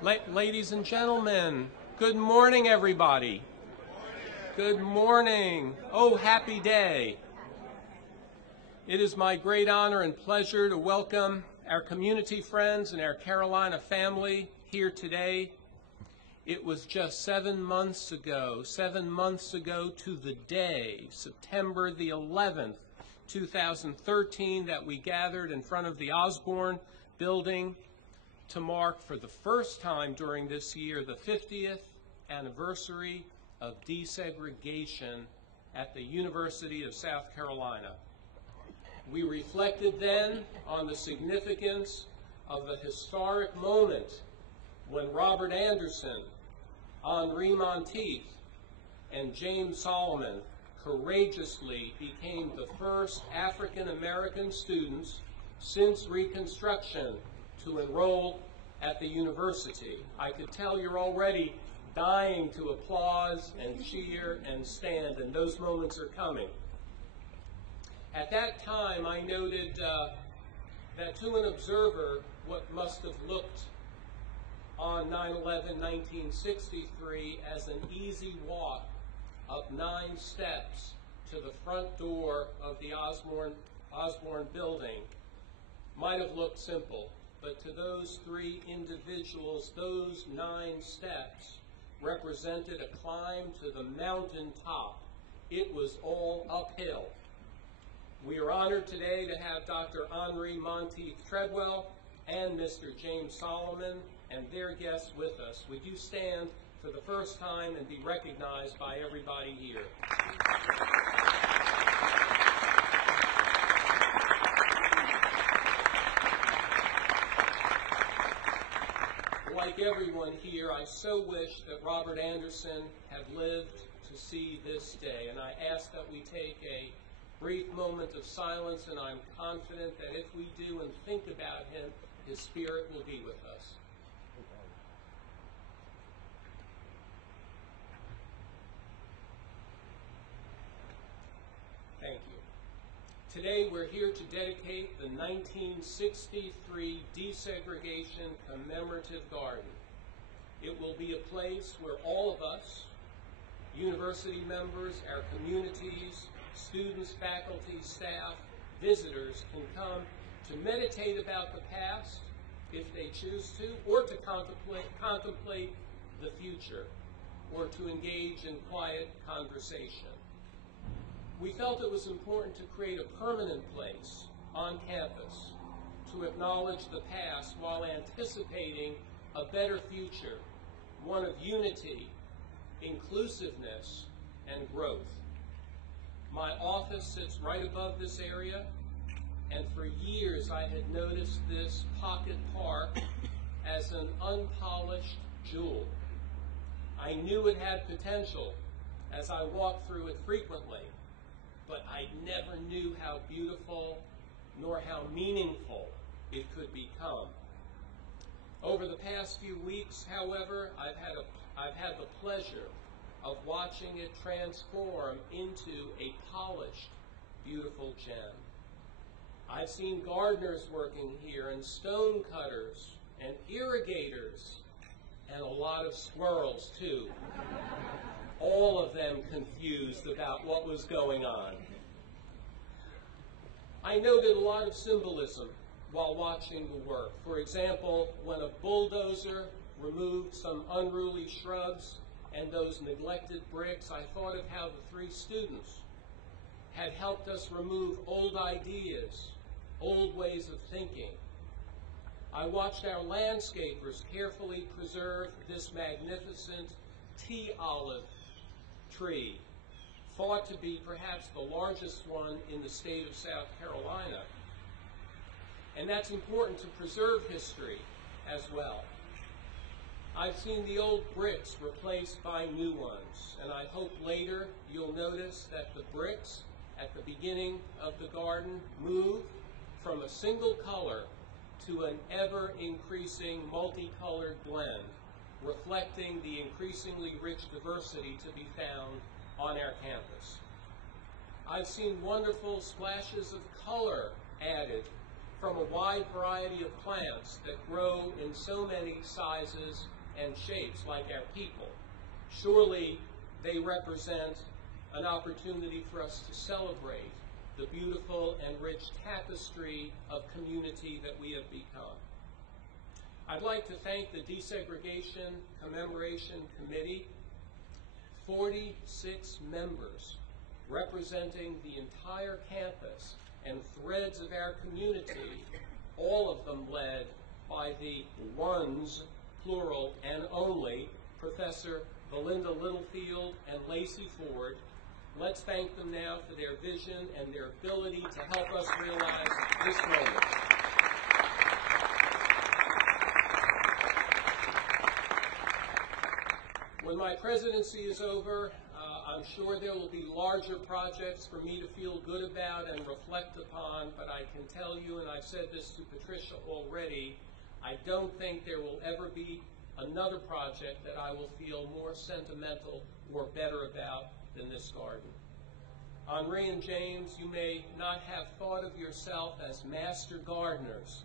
Ladies and gentlemen, good morning, everybody. Good morning. Oh, happy day. It is my great honor and pleasure to welcome our community friends and our Carolina family here today. It was just 7 months ago to the day, September the 11th, 2013, that we gathered in front of the Osborne building to mark for the first time during this year the 50th anniversary of desegregation at the University of South Carolina. We reflected then on the significance of the historic moment when Robert Anderson, Henri Monteith, and James Solomon courageously became the first African American students since Reconstruction to enroll at the university. I could tell you're already dying to applause and cheer and stand, and those moments are coming. At that time, I noted that to an observer, what must have looked on 9/11/1963 as an easy walk up 9 steps to the front door of the Osborne building might have looked simple. But to those 3 individuals, those 9 steps represented a climb to the mountain top. It was all uphill. We are honored today to have Dr. Henri Monteith Treadwell and Mr. James Solomon and their guests with us. Would you stand for the first time and be recognized by everybody here? Like everyone here, I so wish that Robert Anderson had lived to see this day, and I ask that we take a brief moment of silence, and I'm confident that if we do and think about him, his spirit will be with us. Thank you. Today we're here to dedicate the 1963 Desegregation Commemorative Garden. It will be a place where all of us, university members, our communities, students, faculty, staff, visitors, can come to meditate about the past, if they choose to, or to contemplate the future, or to engage in quiet conversation. We felt it was important to create a permanent place on campus to acknowledge the past while anticipating a better future, one of unity, inclusiveness, and growth. My office sits right above this area, and for years I had noticed this pocket park as an unpolished jewel. I knew it had potential as I walked through it frequently, but I never knew how beautiful nor how meaningful it could become. Over the past few weeks, however, I've had the pleasure of watching it transform into a polished, beautiful gem. I've seen gardeners working here, and stone cutters, and irrigators, and a lot of squirrels too. All of them confused about what was going on. I noted a lot of symbolism while watching the work. For example, when a bulldozer removed some unruly shrubs and those neglected bricks, I thought of how the 3 students had helped us remove old ideas, old ways of thinking. I watched our landscapers carefully preserve this magnificent tea olive tree, thought to be perhaps the largest one in the state of South Carolina. And that's important to preserve history as well. I've seen the old bricks replaced by new ones, and I hope later you'll notice that the bricks at the beginning of the garden move from a single color to an ever-increasing multicolored blend, reflecting the increasingly rich diversity to be found on our campus. I've seen wonderful splashes of color added from a wide variety of plants that grow in so many sizes and shapes like our people. Surely they represent an opportunity for us to celebrate the beautiful and rich tapestry of community that we have become. I'd like to thank the Desegregation Commemoration Committee, 46 members representing the entire campus and threads of our community, all of them led by the ones, plural and only, Professor Belinda Littlefield and Lacey Ford. Let's thank them now for their vision and their ability to help us realize this moment. When my presidency is over, I'm sure there will be larger projects for me to feel good about and reflect upon, but I can tell you, and I've said this to Patricia already, I don't think there will ever be another project that I will feel more sentimental or better about than this garden. Henri and James, you may not have thought of yourself as master gardeners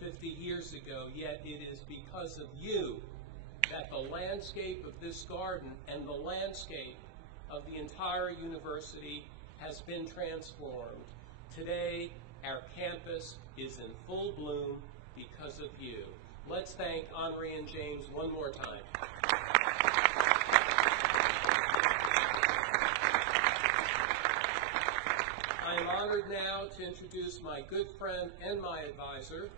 50 years ago, yet it is because of you that the landscape of this garden and the landscape of the entire university has been transformed. Today, our campus is in full bloom because of you. Let's thank Henri and James one more time. I am honored now to introduce my good friend and my advisor,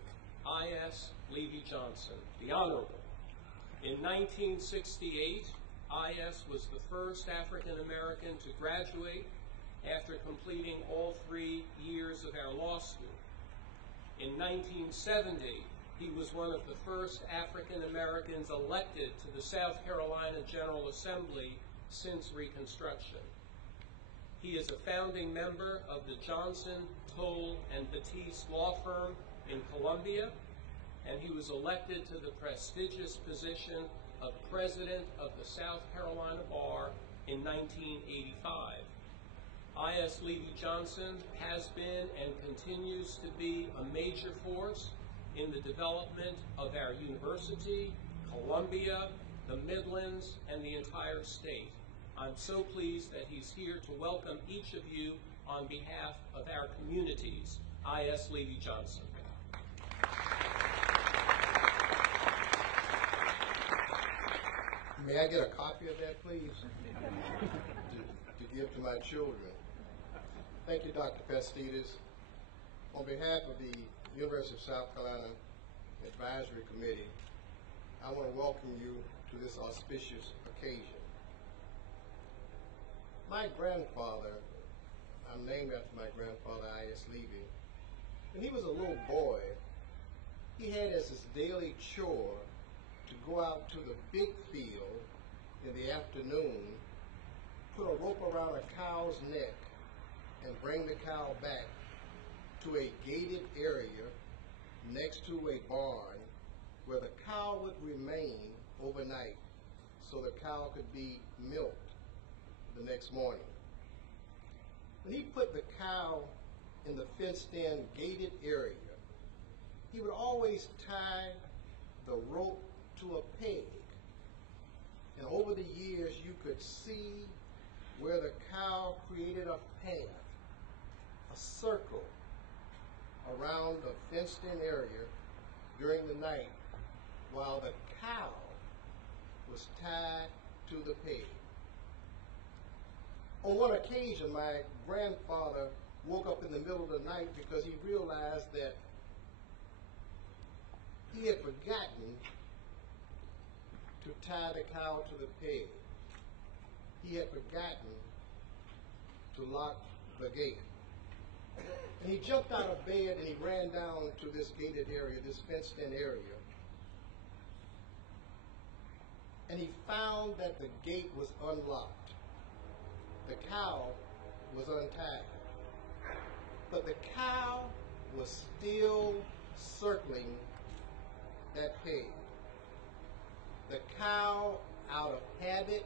I.S. Levy-Johnson, the Honorable. In 1968, I.S. was the first African American to graduate after completing all 3 years of our law school. In 1970, he was one of the first African Americans elected to the South Carolina General Assembly since Reconstruction. He is a founding member of the Johnson, Toll, and Batiste law firm in Columbia, and he was elected to the prestigious position of President of the South Carolina Bar in 1985. I.S. Levy-Johnson has been and continues to be a major force in the development of our university, Columbia, the Midlands, and the entire state. I'm so pleased that he's here to welcome each of you on behalf of our communities. I.S. Levy-Johnson. May I get a copy of that, please, to give to my children? Thank you, Dr. Pastides. On behalf of the University of South Carolina Advisory Committee, I want to welcome you to this auspicious occasion. My grandfather, I'm named after my grandfather, I.S. Levy. When he was a little boy, he had as his daily chore to go out to the big field in the afternoon, put a rope around a cow's neck, and bring the cow back to a gated area next to a barn where the cow would remain overnight so the cow could be milked the next morning. When he put the cow in the fenced-in gated area, he would always tie the rope to a peg, and over the years you could see where the cow created a path, a circle around the fenced-in area during the night while the cow was tied to the peg. On one occasion, my grandfather woke up in the middle of the night because he realized that he had forgotten to tie the cow to the peg. He had forgotten to lock the gate. And he jumped out of bed and he ran down to this gated area, this fenced-in area. And he found that the gate was unlocked. The cow was untied. But the cow was still circling that peg. The cow, out of habit,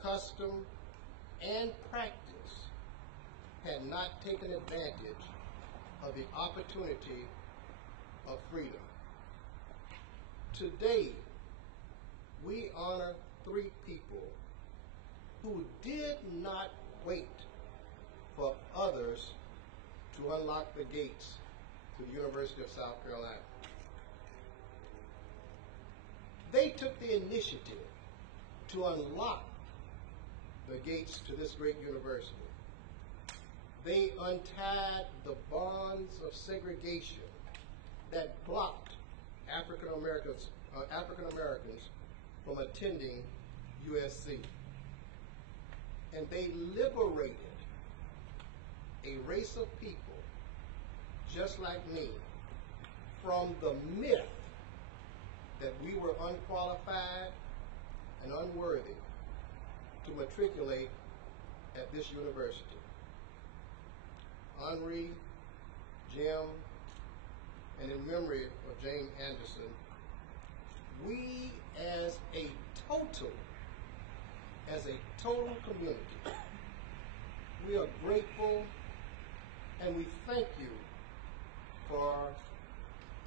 custom, and practice, had not taken advantage of the opportunity of freedom. Today, we honor 3 people who did not wait for others to unlock the gates to the University of South Carolina. They took the initiative to unlock the gates to this great university. They untied the bonds of segregation that blocked African Americans from attending USC. And they liberated a race of people just like me from the myth that we were unqualified and unworthy to matriculate at this university. Henri, Jim, and in memory of Jane Anderson, we as a total community, we are grateful and we thank you for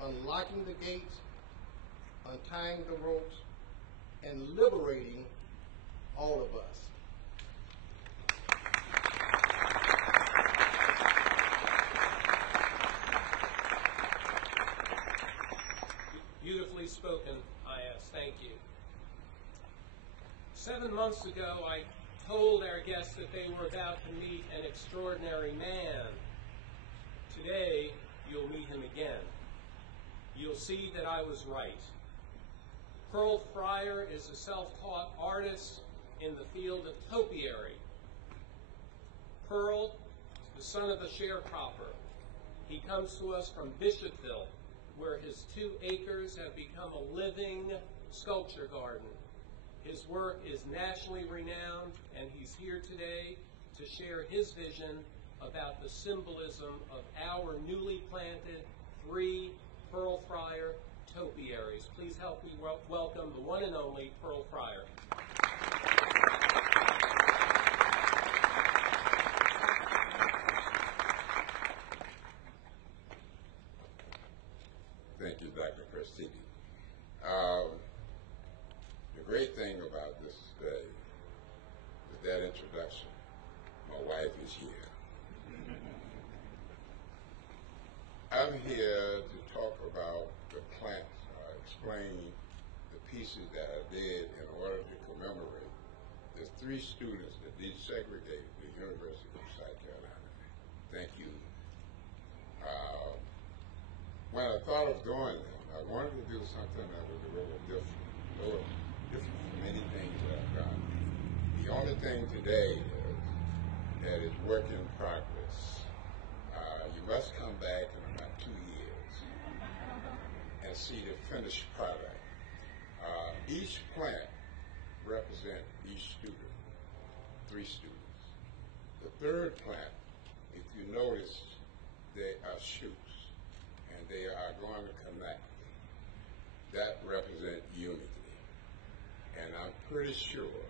unlocking the gates, untying the ropes, and liberating all of us. Beautifully spoken, I.S. Thank you. 7 months ago, I told our guests that they were about to meet an extraordinary man. Today, you'll meet him again. You'll see that I was right. Pearl Fryer is a self-taught artist in the field of topiary. Pearl, the son of a sharecropper, he comes to us from Bishopville, where his 2 acres have become a living sculpture garden. His work is nationally renowned, and he's here today to share his vision about the symbolism of our newly planted 3 Pearl Fryer topiaries. Please help me welcome the one and only Pearl Fryer. Thank you, Dr. Prestiti. The great thing about this day is that introduction. My wife is here. I'm here to talk about the plants, explain the pieces that I did in order to commemorate the 3 students that desegregated the University of South Carolina. Thank you. When I thought of doing them, I wanted to do something that was a little different from many things that I've done. The only thing today is that it's work in progress. You must come back in about 2 years and see the finished product. Each plant represents each student, 3 students. The 3rd plant, if you notice, they are shoots, and they are going to connect. That represents unity. And I'm pretty sure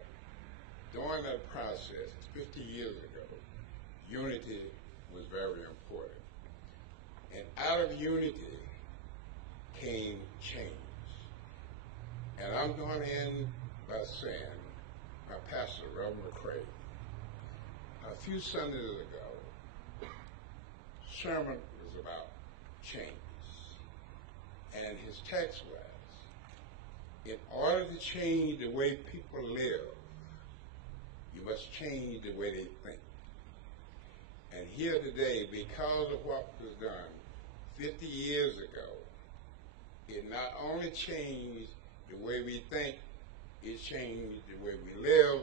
during that process, 50 years ago, unity was very important. And out of unity came change. And I'm going to end by saying, my pastor, Reverend McCrae, a few Sundays ago, sermon was about change. And his text was, in order to change the way people live, you must change the way they think. And here today, because of what was done 50 years ago, it not only changed the way we think, it changed the way we live,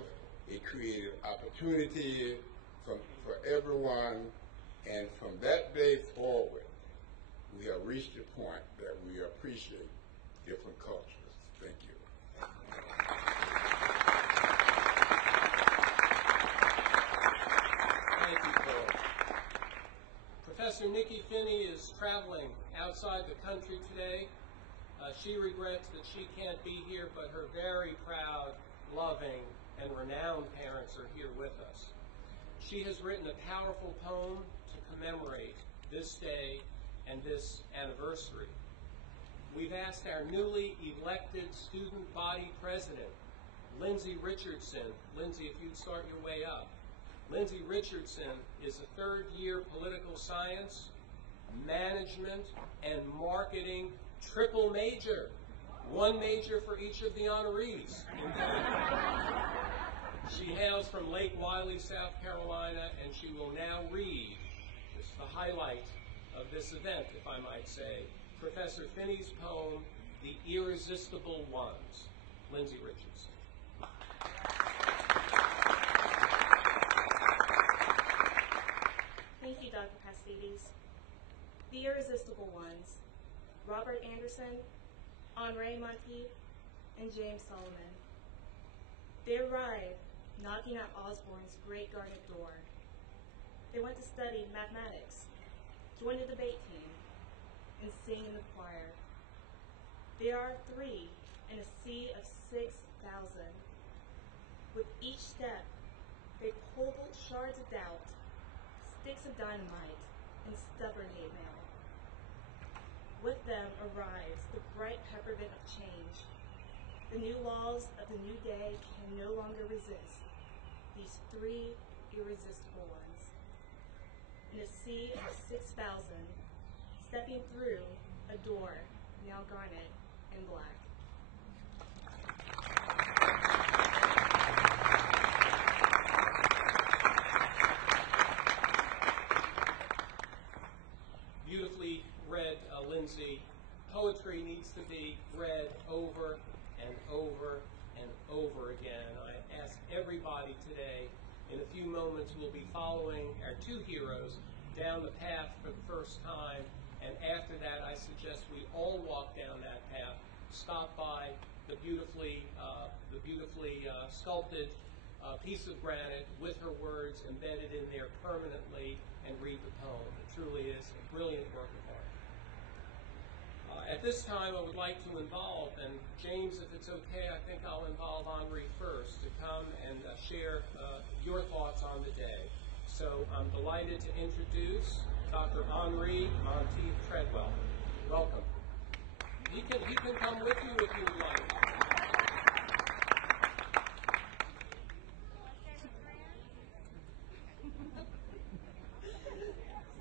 it created opportunity for everyone, and from that day forward, we have reached a point that we appreciate different cultures. Thank you. Thank you, Paul. Professor Nikki Finney is traveling outside the country today. She regrets that she can't be here, but her very proud, loving, and renowned parents are here with us. She has written a powerful poem to commemorate this day and this anniversary. We've asked our newly elected student body president, Lindsay Richardson. Lindsay, if you'd start your way up. Lindsay Richardson is a third-year political science, management, and marketing triple major. One major for each of the honorees. She hails from Lake Wiley, South Carolina, and she will now read, just the highlight of this event, if I might say, Professor Finney's poem, The Irresistible Ones. Lindsay Richardson. Thank you, Dr. Pastides. The Irresistible Ones, Robert Anderson, Henri Monteith, and James Solomon. They arrived knocking at Osborne's great guarded door. They went to study mathematics, join the debate team, and sing in the choir. There are three in a sea of 6,000. With each step, they pulled shards of doubt, sticks of dynamite, and stubborn hate mail. With them arrives the bright peppermint of change. The new laws of the new day can no longer resist these three irresistible ones. In a sea of 6,000, stepping through a door now garnet and black. Beautifully read, Lindsay. Poetry needs to be read over and over and over again. I ask everybody today, in a few moments, we'll be following our two heroes down the path for the first time, and after that, I suggest we all walk down that path, stop by the beautifully sculpted piece of granite with her words embedded in there permanently, and read the poem. It truly is a brilliant work of art. At this time, I would like to involve, and James, if it's okay, I think I'll involve Henri first to come and share your thoughts on the day. So I'm delighted to introduce Dr. Henri Monteith Treadwell. Welcome. He can come with you if you would like.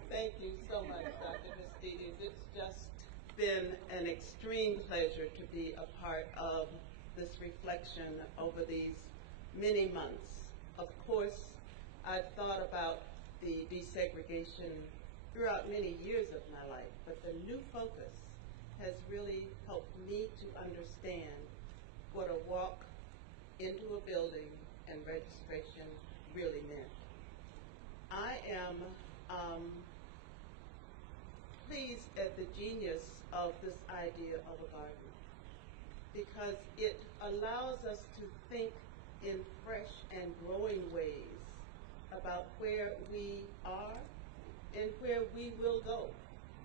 Thank you so much, Dr. Pastides. It's just been an extreme pleasure to be a part of this reflection over these many months. Of course, I've thought about the desegregation throughout many years of my life, but the new focus has really helped me to understand what a walk into a building and registration really meant. I am pleased at the genius of this idea of a garden, because it allows us to think in fresh and growing ways about where we are and where we will go.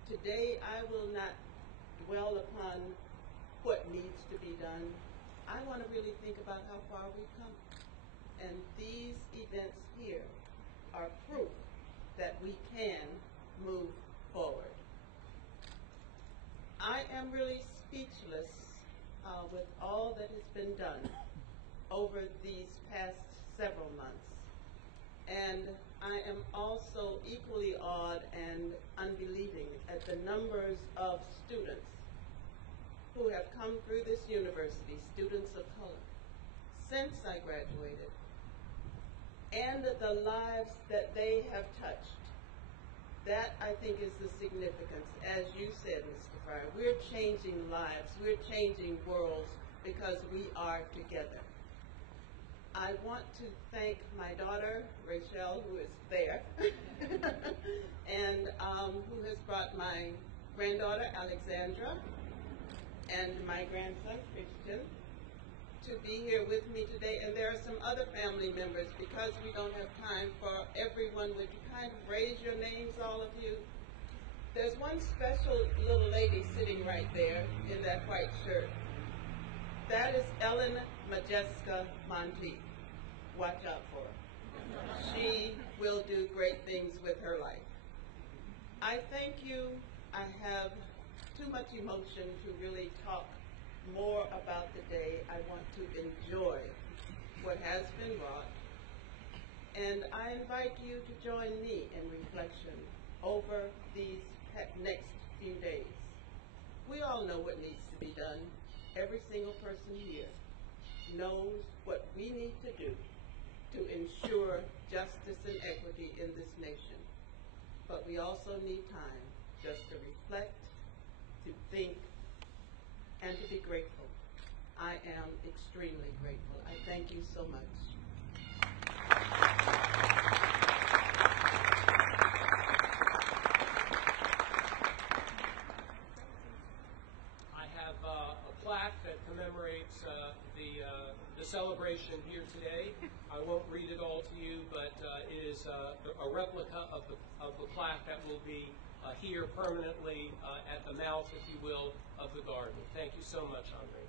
Today, I will not dwell upon what needs to be done. I want to really think about how far we've come. And these events here are proof that we can move forward. I am really speechless with all that has been done over these past several months. And I am also equally awed and unbelieving at the numbers of students who have come through this university, students of color, since I graduated, and the lives that they have touched. That, I think, is the significance. As you said, Mr. Fryer, we're changing lives, we're changing worlds because we are together. I want to thank my daughter, Rachel, who is there, and who has brought my granddaughter, Alexandra, and my grandson, Christian, to be here with me today. And there are some other family members. Because we don't have time for everyone, would you kind of raise your names, all of you? There's one special little lady sitting right there in that white shirt. That is Ellen Majeska Monteith. Watch out for her. She will do great things with her life. I thank you. I have too much emotion to really talk more about the day. I want to enjoy what has been wrought. And I invite you to join me in reflection over these next few days. We all know what needs to be done. Every single person here knows what we need to do to ensure justice and equity in this nation. But we also need time just to reflect, to think, and to be grateful. I am extremely grateful. I thank you so much. I have a plaque that commemorates the celebration here today. I won't read it all to you, but it is a replica of the plaque that will be here permanently at the mouth, if you will, of the garden. Thank you so much, Andre.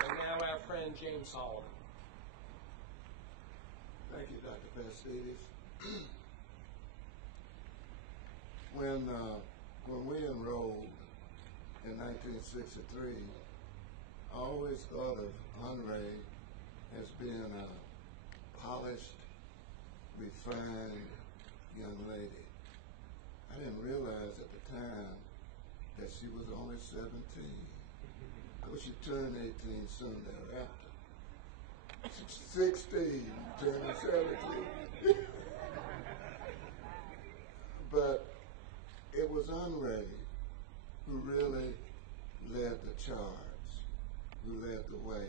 And now our friend James Solomon. Thank you, Dr. Pastides. When we enrolled in 1963, I always thought of Andre as being a polished, refined young lady. I didn't realize at the time that she was only 17. Of course, she turned 18 soon thereafter. 16, turning 17. But it was Andre who really led the charge, who led the way.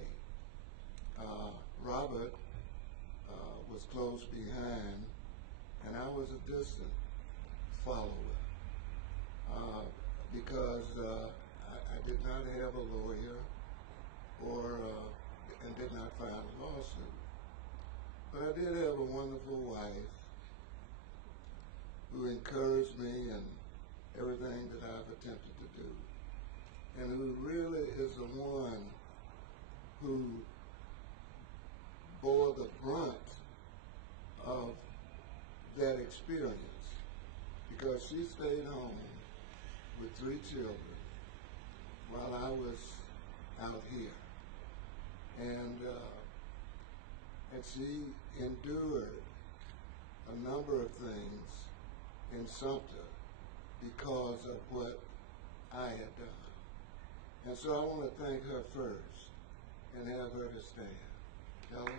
Robert was close behind, and I was a distant follower because I did not have a lawyer and did not file a lawsuit. But I did have a wonderful wife who encouraged me in everything that I've attempted to do, and who really is the one who bore the brunt of that experience, because she stayed home with 3 children while I was out here. And she endured a number of things in Sumter because of what I had done. And so I want to thank her first and have her to stand. Helen?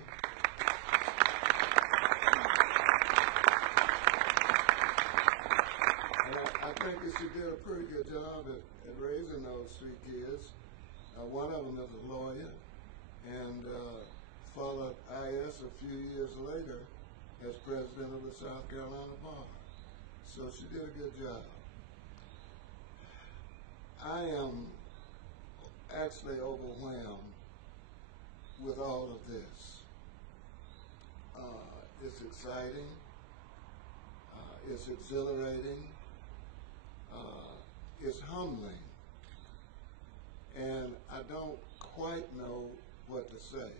And I think that she did a pretty good job at raising those 3 kids. One of them is a lawyer, and followed IS a few years later as president of the South Carolina Bar. So she did a good job. I am actually overwhelmed with all of this. It's exciting. It's exhilarating. It's humbling. And I don't quite know what to say.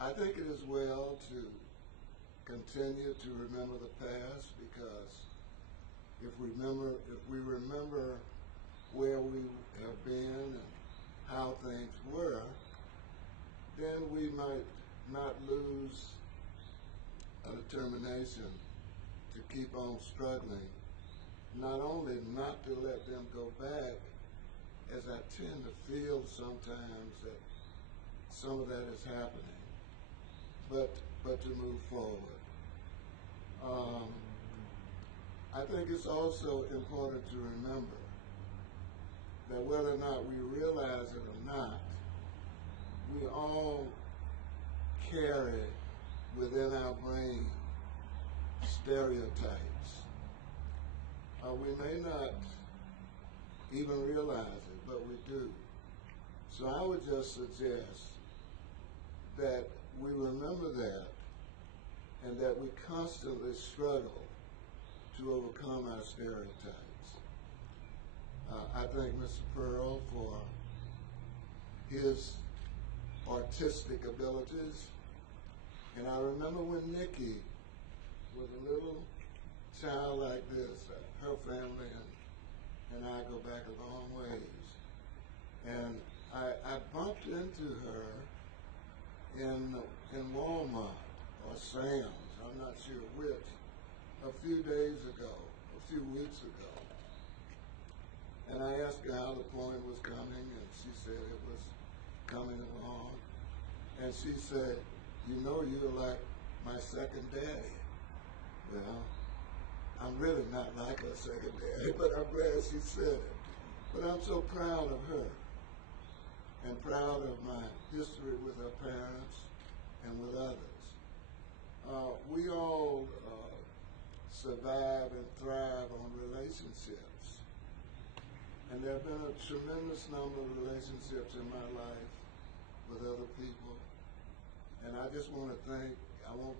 I think it is well to continue to remember the past, because if we remember where we have been and how things were, then we might not lose a determination to keep on struggling, not only not to let them go back, as I tend to feel sometimes that some of that is happening, but to move forward. I think it's also important to remember that whether or not we realize it or not, we all carry within our brain stereotypes. We may not even realize it, but we do. So I would just suggest that we remember that, and that we constantly struggle to overcome our stereotypes. I thank Mr. Pearl for his artistic abilities And I remember when Nikki was a little child like this, her family and I go back a long ways. And I bumped into her in Walmart or Sam's, I'm not sure which, a few days ago, a few weeks ago. And I asked her how the poem was coming, and she said it was coming along. And she said, you know, you're like my second daddy. Well, I'm really not like her second daddy, but I'm glad she said it. But I'm so proud of her and proud of my history with her parents and with others. We all survive and thrive on relationships. And there have been a tremendous number of relationships in my life with other people. And I just want to thank, I won't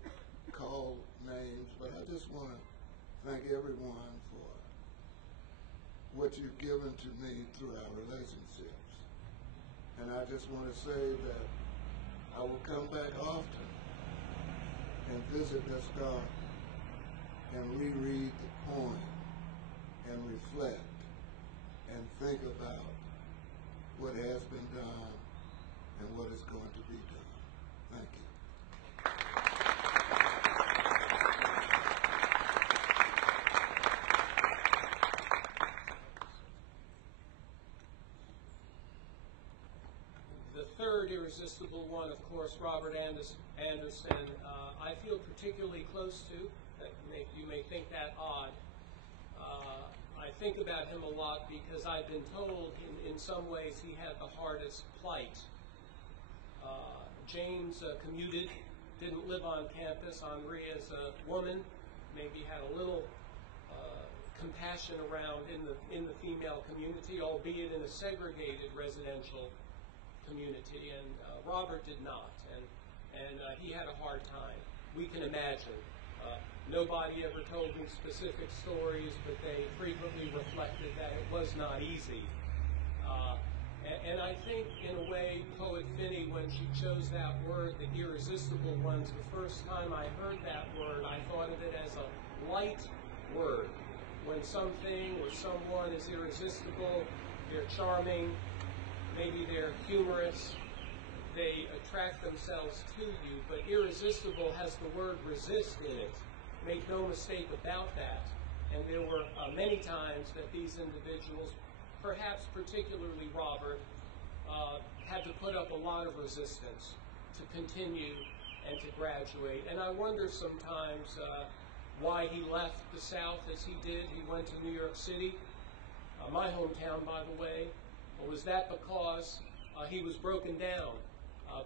call names, but I just want to thank everyone for what you've given to me through our relationships. And I just want to say that I will come back often and visit this garden and reread the poem and reflect and think about what has been done and what is going to be done. Thank you. The third irresistible one, of course, Robert Anderson, I feel particularly close to. You may think that odd. I think about him a lot because I've been told in some ways he had the hardest plight. James commuted, didn't live on campus. Henri, as a woman, maybe had a little compassion around in the female community, albeit in a segregated residential community, and Robert did not, and he had a hard time. We can imagine. Nobody ever told me specific stories, but they frequently reflected that it was not easy. And I think, in a way, Poet Finney, when she chose that word, the irresistible ones, the first time I heard that word, I thought of it as a light word. When something or someone is irresistible, they're charming, maybe they're humorous, they attract themselves to you, but irresistible has the word resist in it. Make no mistake about that. And there were many times that these individuals, perhaps particularly Robert, had to put up a lot of resistance to continue and to graduate. And I wonder sometimes why he left the South as he did. He went to New York City, my hometown, by the way. Or was that because he was broken down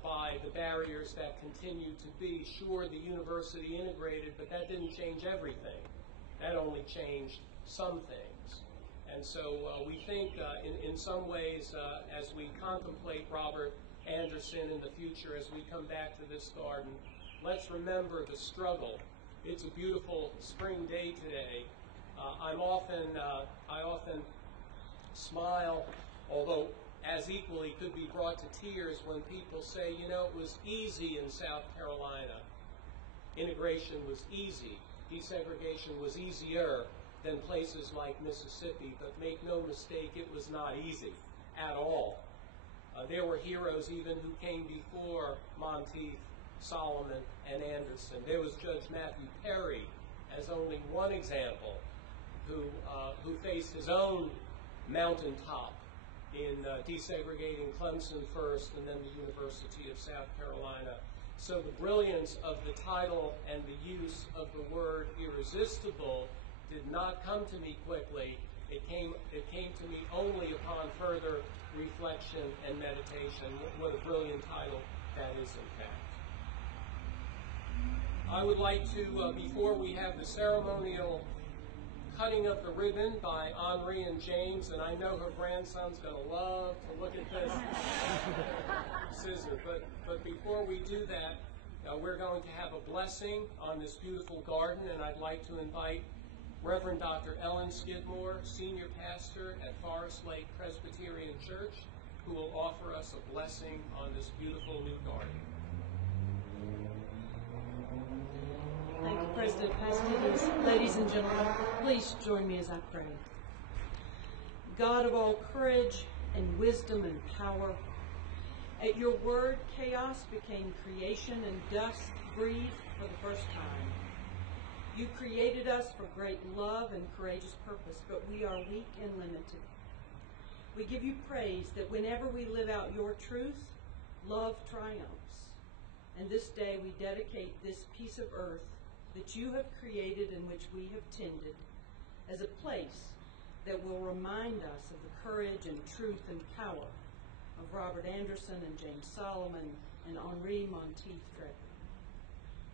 by the barriers that continued to be? Sure, the university integrated, but that didn't change everything. That only changed some things. And so we think in some ways, as we contemplate Robert Anderson in the future, as we come back to this garden, let's remember the struggle. It's a beautiful spring day today. I often smile, although as equally could be brought to tears when people say, you know, it was easy in South Carolina. Integration was easy. Desegregation was easier than places like Mississippi, but make no mistake, it was not easy at all. There were heroes even who came before Monteith, Solomon, and Anderson. There was Judge Matthew Perry, as only one example, who faced his own mountaintop in desegregating Clemson first and then the University of South Carolina. So the brilliance of the title and the use of the word irresistible did not come to me quickly. It came to me only upon further reflection and meditation. What a brilliant title that is, in fact. I would like to, before we have the ceremonial cutting of the ribbon by Henri and James, and I know her grandson's going to love to look at this scissor, but before we do that, we're going to have a blessing on this beautiful garden, and I'd like to invite Reverend Dr. Ellen Skidmore, Senior Pastor at Forest Lake Presbyterian Church, who will offer us a blessing on this beautiful new garden. President Pastides, ladies and gentlemen, please join me as I pray. God of all courage and wisdom and power, at your word, chaos became creation and dust breathed for the first time. You created us for great love and courageous purpose, but we are weak and limited. We give you praise that whenever we live out your truth, love triumphs. And this day we dedicate this piece of earth that you have created and which we have tended as a place that will remind us of the courage and truth and power of Robert Anderson and James Solomon and Henri Monteith Gregory.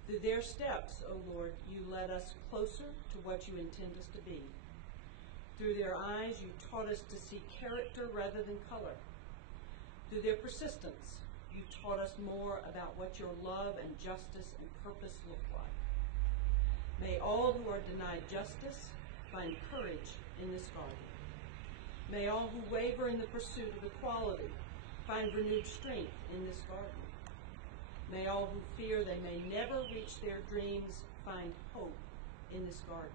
Through their steps, O Lord, you led us closer to what you intend us to be. Through their eyes, you taught us to see character rather than color. Through their persistence, you taught us more about what your love and justice and purpose look like. May all who are denied justice find courage in this garden. May all who waver in the pursuit of equality find renewed strength in this garden. May all who fear they may never reach their dreams find hope in this garden.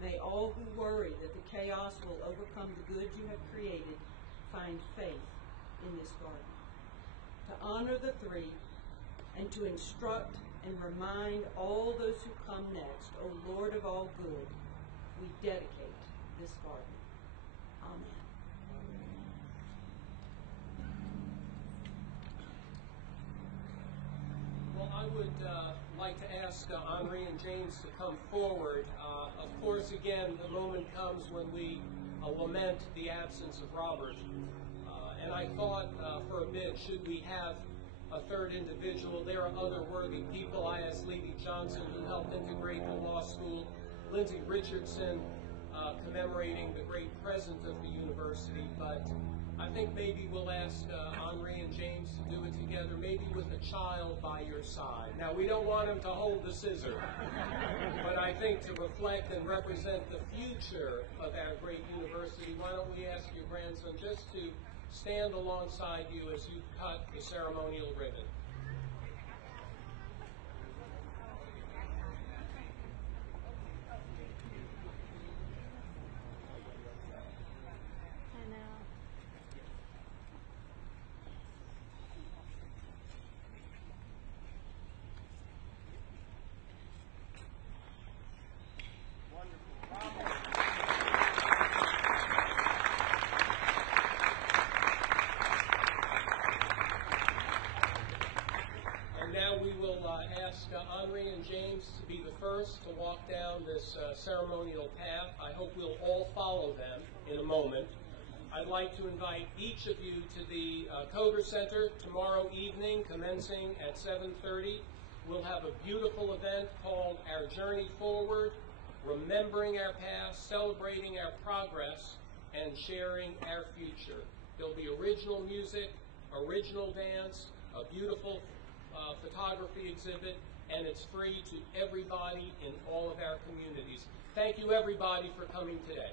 May all who worry that the chaos will overcome the good you have created find faith in this garden. To honor the three and to instruct and remind all those who come next, O Lord of all good, we dedicate this garden. Amen. Well, I would like to ask Henri and James to come forward. Of course, again, the moment comes when we lament the absence of Robert. And I thought for a bit, should we have a third individual? There are other worthy people. I asked Levy Johnson, who helped integrate the law school, Lindsay Richardson, commemorating the great president of the university, but I think maybe we'll ask Henri and James to do it together, maybe with a child by your side. Now, we don't want him to hold the scissor, but I think to reflect and represent the future of our great university, why don't we ask your grandson just to stand alongside you as you cut the ceremonial ribbon. Ask Henri and James to be the first to walk down this ceremonial path. I hope we'll all follow them in a moment. I'd like to invite each of you to the Coder Center tomorrow evening, commencing at 7:30. We'll have a beautiful event called Our Journey Forward, remembering our past, celebrating our progress, and sharing our future. There'll be original music, original dance, a beautiful photography exhibit, and it's free to everybody in all of our communities. Thank you, everybody, for coming today.